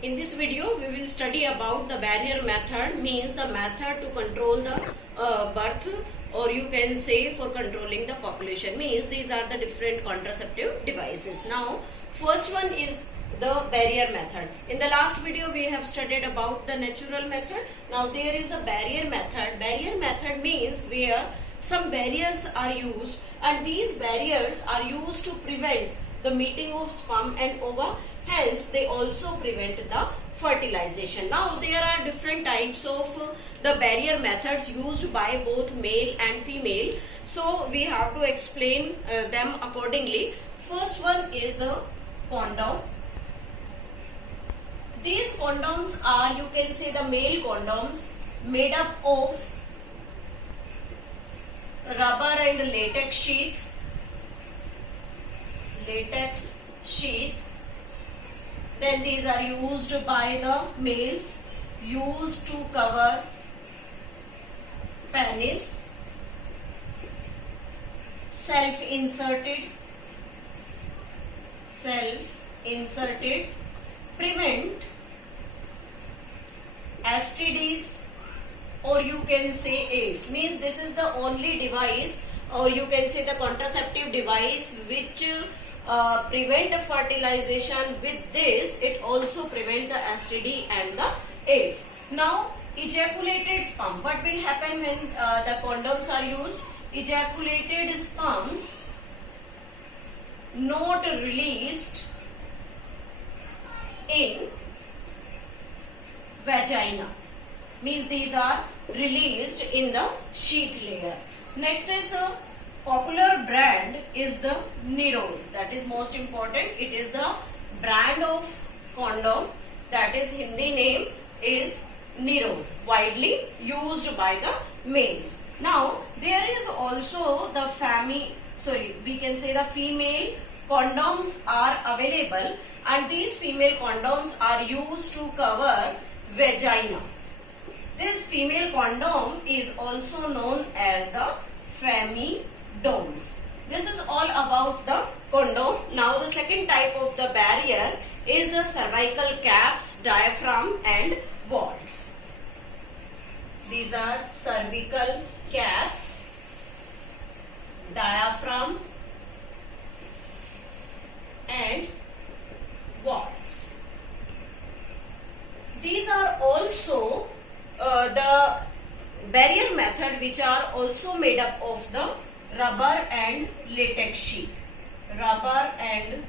In this video, we will study about the barrier method, means the method to control the birth, or you can say for controlling the population, means these are the different contraceptive devices. Now, first one is the barrier method. In the last video, we have studied about the natural method. Now, there is the barrier method. Barrier method means where some barriers are used, and these barriers are used to prevent the meeting of sperm and ova. Hence, they also prevent the fertilization. Now, there are different types of the barrier methods used by both male and female. So, we have to explain them accordingly. First one is the condom. These condoms are, you can say, the male condoms made up of rubber and latex sheath. Then these are used by the males, used to cover penis, self-inserted, prevent STDs, or you can say AIDS. Means this is the only device, or you can say the contraceptive device which prevent fertilization. With this, it also prevent the STD and the AIDS. Now, ejaculated sperm. What will happen when the condoms are used? Ejaculated sperms not released in vagina. Means these are released in the sheath layer. Next is the popular brand is the Nirod. That is most important. It is the brand of condom. That is Hindi name is Nirod. Widely used by the males. Now there is also the we can say the female condoms are available, and these female condoms are used to cover vagina. This female condom is also known as the Femidoms. This is all about the condom. Now the second type of the barrier is the cervical caps, diaphragm and warts. These are cervical caps, diaphragm and warts. These are also the barrier method which are also made up of the rubber and latex sheath. Rubber and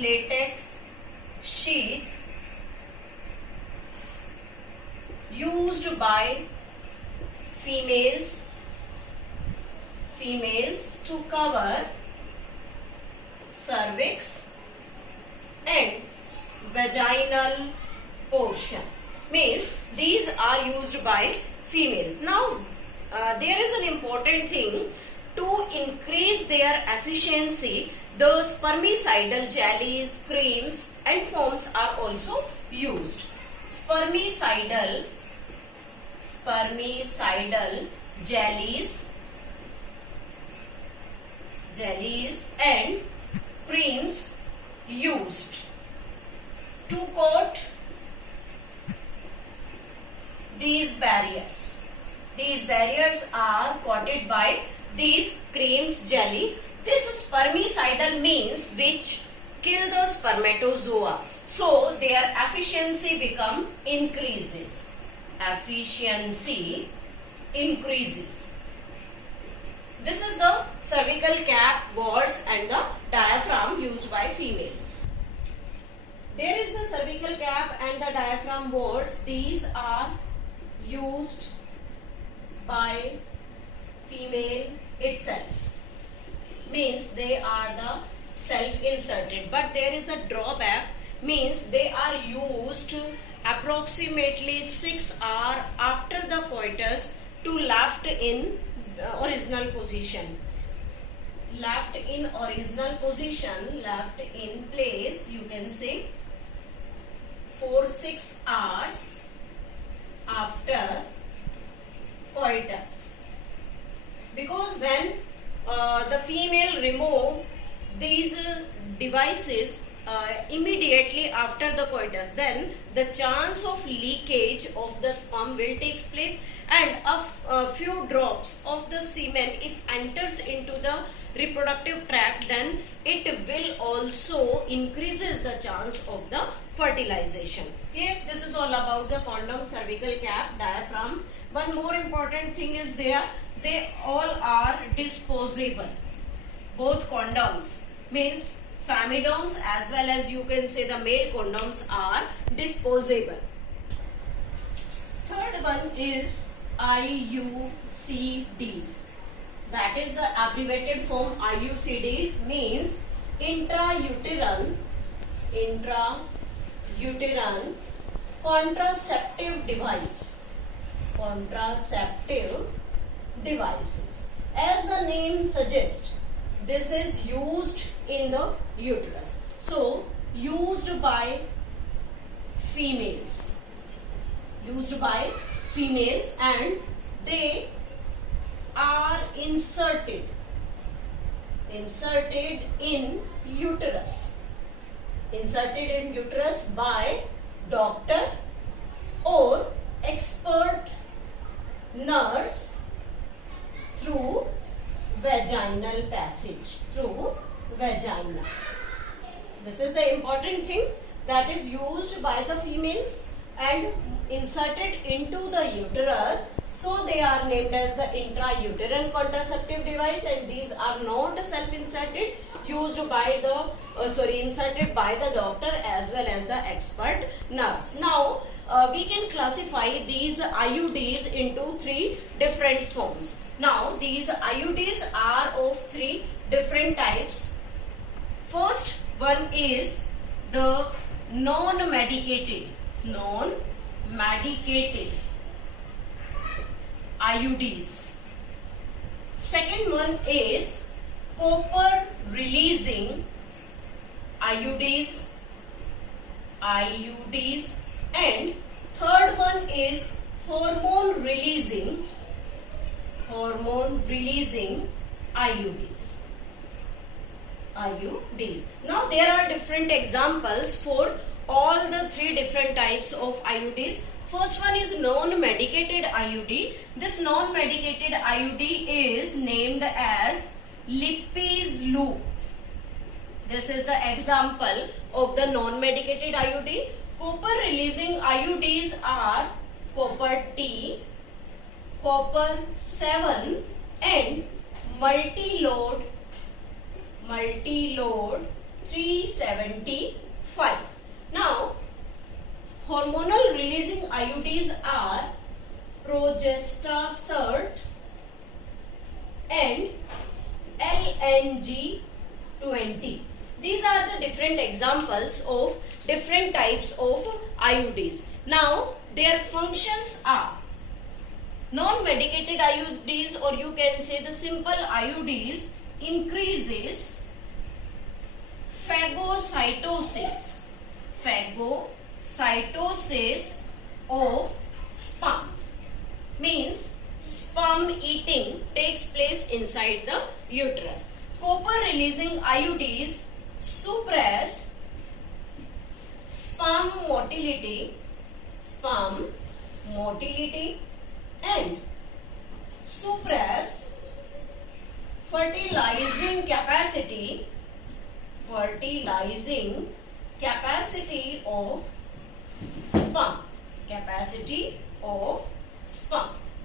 latex sheath used by females to cover cervix and vaginal portion. Means these are used by females. Now there is an important thing to increase their efficiency. The spermicidal jellies, creams and foams are also used. Spermicidal jellies and creams used to coat these barriers. These barriers are coated by these creams, jelly. This spermicidal means which kill the spermatozoa. So their efficiency increases. This is the cervical cap, warts and the diaphragm used by female. There is the cervical cap and the diaphragm warts. These are used by female itself. Means they are the self-inserted. But there is a drawback. Means they are used approximately 6 hours after the coitus to left in original position. Left in place, you can say 4-6 hours after coitus. Because when the female remove these devices, immediately after the coitus, then the chance of leakage of the sperm will take place, and a few drops of the semen if enters into the reproductive tract, then it will also increases the chance of the fertilization. Okay, this is all about the condom, cervical cap, diaphragm. One more important thing is there, they all are disposable. Both condoms, means femidoms as well as you can say the male condoms, are disposable. Third one is IUCDs. That is the abbreviated form. IUCDs means intrauterine contraceptive device. Contraceptive devices. As the name suggests, this is used in the uterus. So, used by females. And they are inserted in uterus. Inserted in uterus by doctor or expert nurse through vaginal passage. Through vagina. This is the important thing, that is used by the females and inserted into the uterus. So they are named as the intrauterine contraceptive device, and these are not self-inserted, used by the inserted by the doctor as well as the expert nurse. Now we can classify these IUDs into three different forms. Now these IUDs are of three different types. First one is the non-medicated IUDs. Second one is copper releasing IUDs, and third one is hormone releasing IUDs. Now there are different examples for all the three different types of IUDs. First one is non-medicated IUD. This non-medicated IUD is named as Lippes loop. This is the example of the non-medicated IUD. Copper releasing IUDs are copper T, copper 7 and multi-load 375. Now hormonal releasing IUDs are Progestasert and LNG20. These are the different examples of different types of IUDs. Now their functions are non-medicated IUDs, or you can say the simple IUDs, increases phagocytosis of sperm, means sperm eating takes place inside the uterus. Copper releasing IUDs suppress sperm motility and suppress fertilizing capacity of sperm.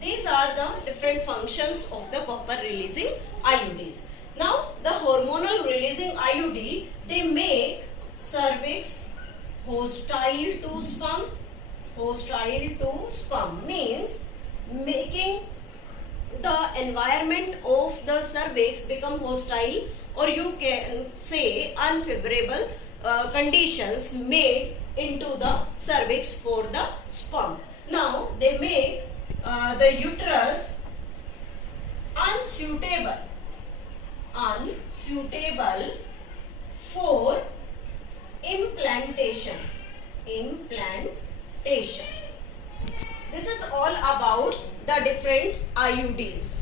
These are the different functions of the copper releasing IUDs. Now the hormonal releasing IUD, they make cervix hostile to sperm, means making the environment of the cervix become hostile, or you can say unfavorable conditions made into the cervix for the sperm. Now they make the uterus unsuitable for implantation. This is all about the different IUDs.